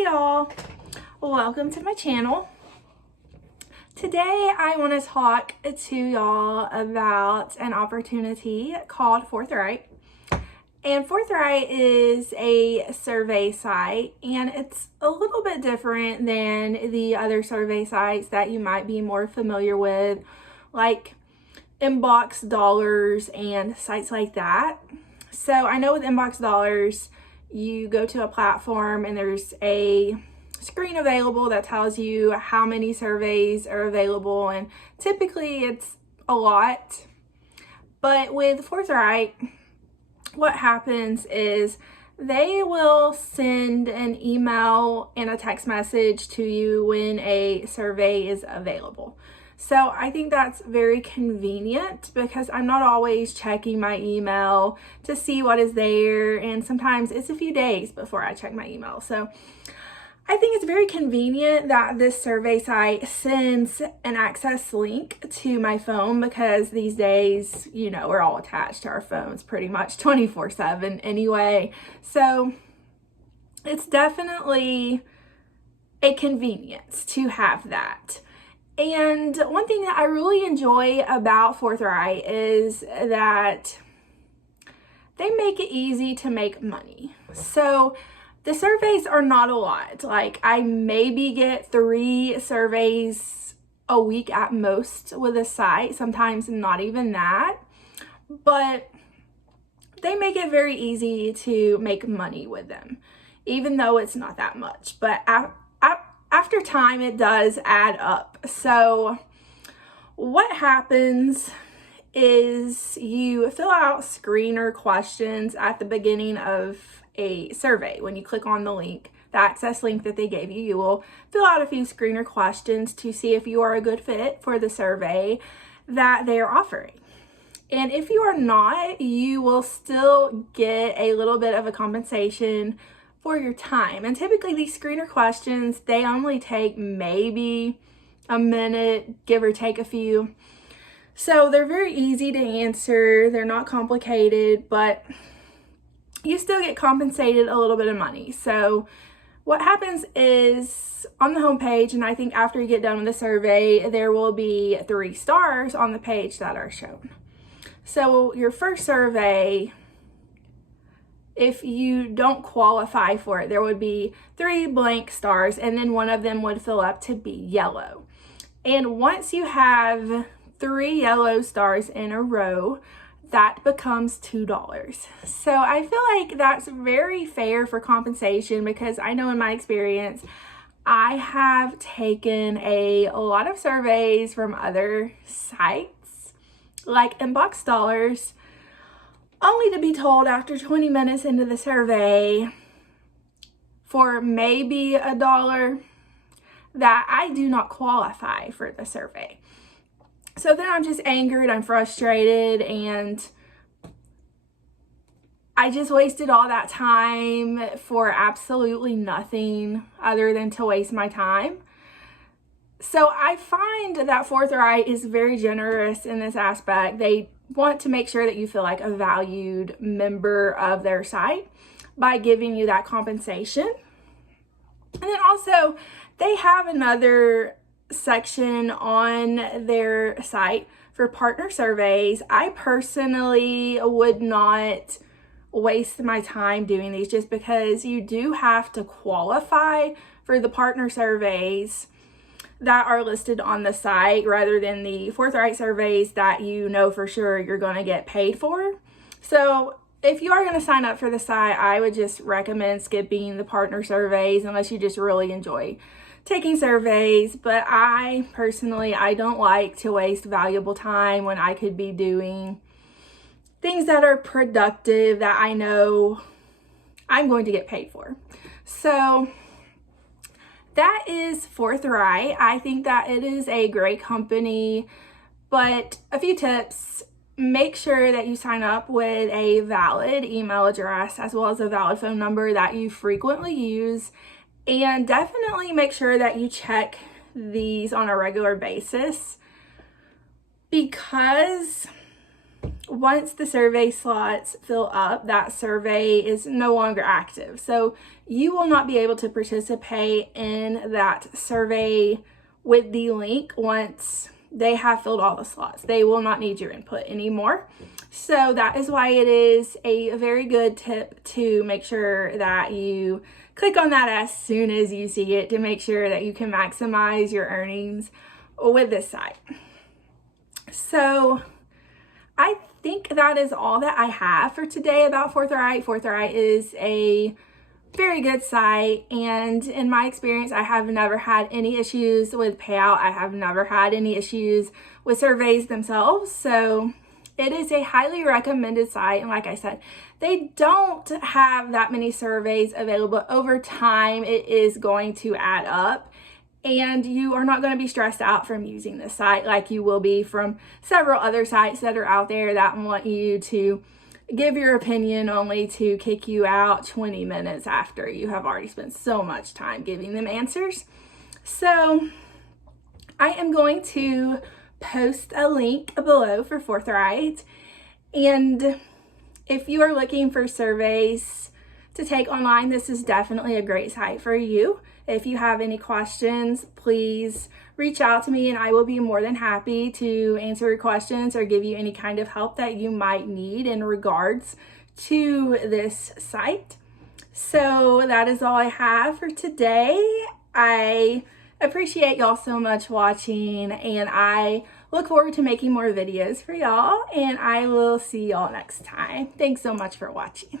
Hey y'all, welcome to my channel. Today I want to talk to y'all about an opportunity called Forthright. And Forthright is a survey site, and it's a little bit different than the other survey sites that you might be more familiar with, like Inbox Dollars and sites like that. So I know with Inbox Dollars, you go to a platform and there's a screen available that tells you how many surveys are available, and typically it's a lot. But with Forthright, what happens is they will send an email and a text message to you when a survey is available. So I think that's very convenient because I'm not always checking my email to see what is there, and sometimes it's a few days before I check my email. So I think it's very convenient that this survey site sends an access link to my phone, because these days, you know, we're all attached to our phones pretty much 24/7 anyway. So it's definitely a convenience to have that. And one thing that I really enjoy about Forthright is that they make it easy to make money. So the surveys are not a lot. Like, I maybe get 3 surveys a week at most with a site, sometimes not even that. But they make it very easy to make money with them, even though it's not that much. But after time, it does add up. So what happens is you fill out screener questions at the beginning of a survey. When you click on the link, the access link that they gave you, you will fill out a few screener questions to see if you are a good fit for the survey that they are offering. And if you are not, you will still get a little bit of a compensation for your time. And typically these screener questions, they only take maybe a minute, give or take a few. So they're very easy to answer. They're not complicated, but you still get compensated a little bit of money. So what happens is on the homepage, and I think after you get done with the survey, there will be 3 stars on the page that are shown. So your first survey, if you don't qualify for it, there would be 3 blank stars, and then one of them would fill up to be yellow. And once you have 3 yellow stars in a row, that becomes $2. So I feel like that's very fair for compensation, because I know in my experience, I have taken a lot of surveys from other sites like Inbox Dollars, only to be told after 20 minutes into the survey for maybe $1 that I do not qualify for the survey. So then I'm just angered, I'm frustrated, and I just wasted all that time for absolutely nothing other than to waste my time. So I find that Forthright is very generous in this aspect. They want to make sure that you feel like a valued member of their site by giving you that compensation. And then also they have another section on their site for partner surveys. I personally would not waste my time doing these, just because you do have to qualify for the partner surveys that are listed on the site, rather than the Forthright surveys that you know for sure you're going to get paid for. So if you are going to sign up for the site, I would just recommend skipping the partner surveys unless you just really enjoy taking surveys. But I personally, I don't like to waste valuable time when I could be doing things that are productive, that I know I'm going to get paid for. So that is Forthright. I think that it is a great company, but a few tips: make sure that you sign up with a valid email address as well as a valid phone number that you frequently use, and definitely make sure that you check these on a regular basis, because once the survey slots fill up, that survey is no longer active. So you will not be able to participate in that survey with the link once they have filled all the slots. They will not need your input anymore. So that is why it is a very good tip to make sure that you click on that as soon as you see it to make sure that you can maximize your earnings with this site. So I think that is all that I have for today about Forthright. Forthright is a very good site, and in my experience, I have never had any issues with payout. I have never had any issues with surveys themselves. So it is a highly recommended site. And like I said, they don't have that many surveys available. Over time, it is going to add up, and you are not going to be stressed out from using this site like you will be from several other sites that are out there that want you to give your opinion only to kick you out 20 minutes after you have already spent so much time giving them answers. So I am going to post a link below for Forthright, and if you are looking for surveys to take online, this is definitely a great site for you. If you have any questions, please reach out to me and I will be more than happy to answer your questions or give you any kind of help that you might need in regards to this site. So that is all I have for today. I appreciate y'all so much watching, and I look forward to making more videos for y'all, and I will see y'all next time. Thanks so much for watching.